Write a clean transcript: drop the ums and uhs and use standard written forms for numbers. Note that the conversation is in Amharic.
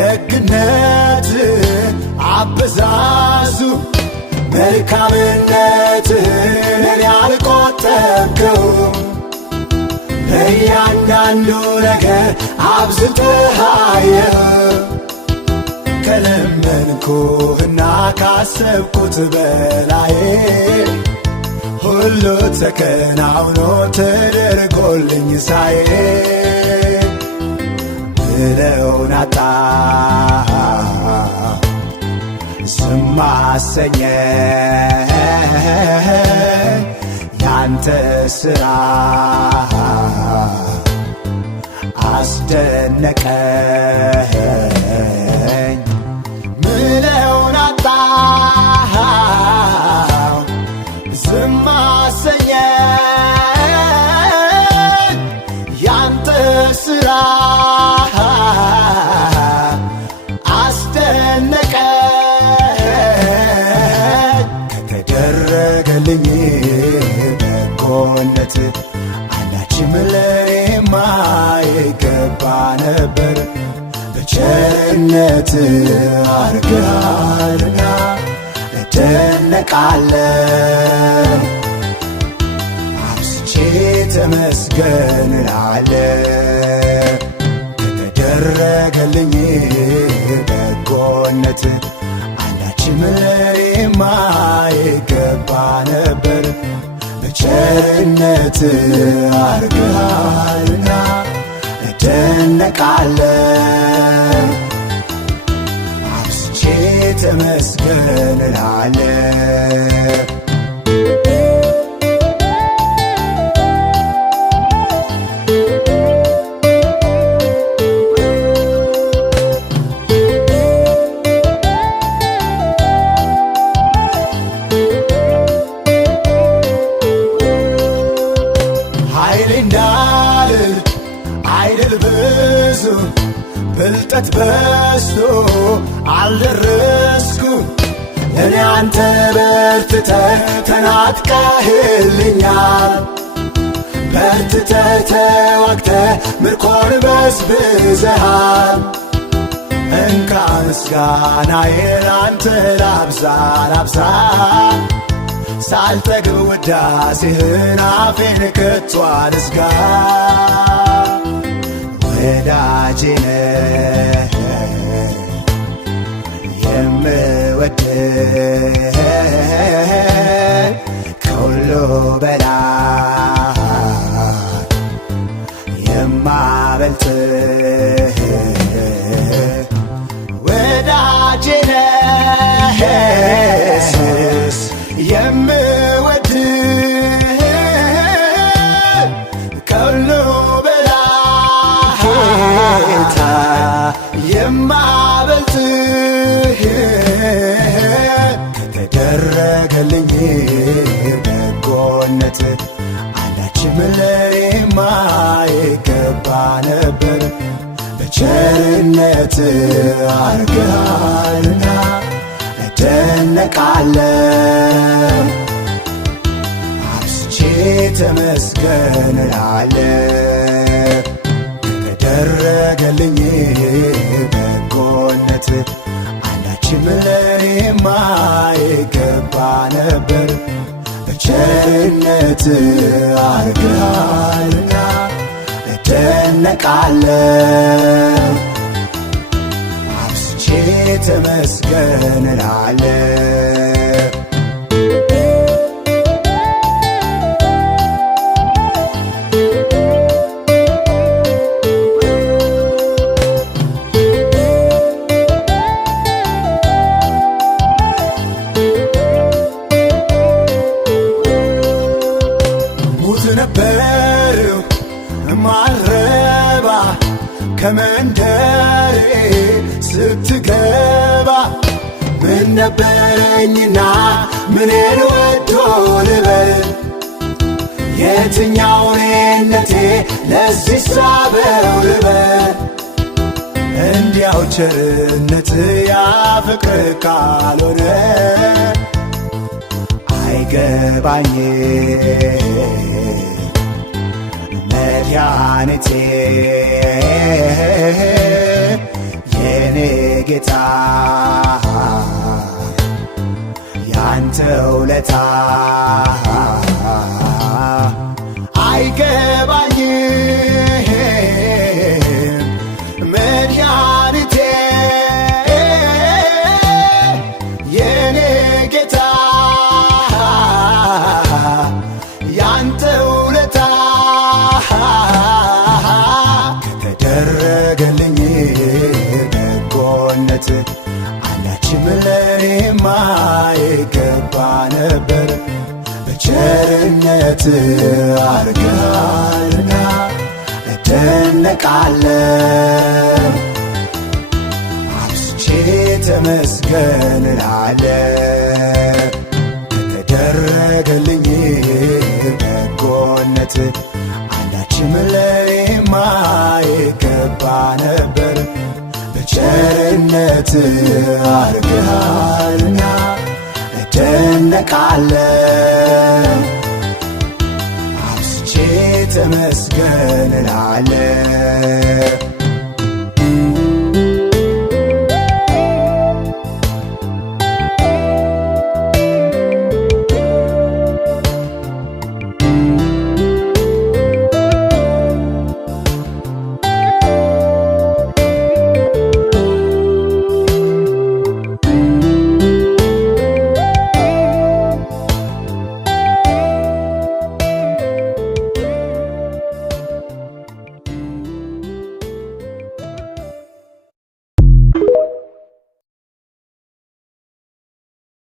ደግነት አበዛዙ መልካምነትህን እኔ አልቆጠብከውም። በእያንዳንዱ ነገር አብዝተህ አየህ። ከለመንኩህና ካሰብኩት በላይ ሁሉ ተከናውኖ ተደርጎልኝ ሳይ ምለውን አጣ ዝም አሰኘኝ ያንተ ሥራ አስደነቀኝ። ምለውን አጣው ዝም አሰኘኝ ያንተ ሥራ አስደነቀኝ። ከተደረገልኝ በጎነት አንዳችም ለኔማ ይገባ ነበር። በቸርነት አርገሃልና እደነቃለሁ። አብዝቼ ተመስገን እላለሁ። ከተደረገልኝ በጎነት አንዳችም ለኔማ ይገባ ነበር። በቸርነት አርገሃልና እደነቃለሁ። አብዝቼ ተመስገን እላለሁ። አይደል ብዙ ብልጠት በዝቶ አልደረስኩም። እኔ አንተ በርትተህ ተናጥቀህልኛል። በርትተህ ተዋግተህ ምርኮን በዝብዘሃል። እንካ ምስጋናዬን አንተ ላብዛ ላብዛ ሳልጠግብ ውዳሴህን አፌን ከቶ አልዝጋ። ወዳጄ ነህ የምወድህ ከሁሉ በላይ የማበልጥህ ወዳጄ ነህ የምወድህ ከሁሉ በላይ ጌታ የማበልጥህ ከተደረገልኝ በጎነት አንዳችም ለኔማ ይገባ ነበር። በቸርነት አርገሃልና እደነቃለሁ። አብዝቼ ተመስገን እላለሁ። ከተደረገልኝ በጎነት አንዳችም ለኔማ ይገባ ነበር። በቸርነት አርገሃልና እደነቃለሁ። አብዝቼ ተመስገን እላለሁ። ሙት ነበርሁ ማልረባ ከመንደሬ ስትገባ ምን ነበረኝና ምንን ወዶ ልበል? የትኛው እኔነቴ ለዚህ ሳበው ልበል? እንዲያው ቸርነት ያ ፍቅር ካልሆነ አይገባኝ መድኃኒቴ የኔ ጌታ ያንተ ውለታ አይገባኝም መድኃኒቴ የኔ ጌታ ያንተ ውለታ ከተደረገልኝ በጎነት አንዳችም ለኔማ አይገባ ነበር። በቸርነት አርገሃልና እደነቃለሁ አብዝቼ ተመስገን እላለሁ። ከተደረገልኝ በጎነት አንዳችም ለኔማ አይገባ ነበር። በቸርነት አርገሃልና እደነቃለሁ አብዝቼ ተመስገን እላለሁ።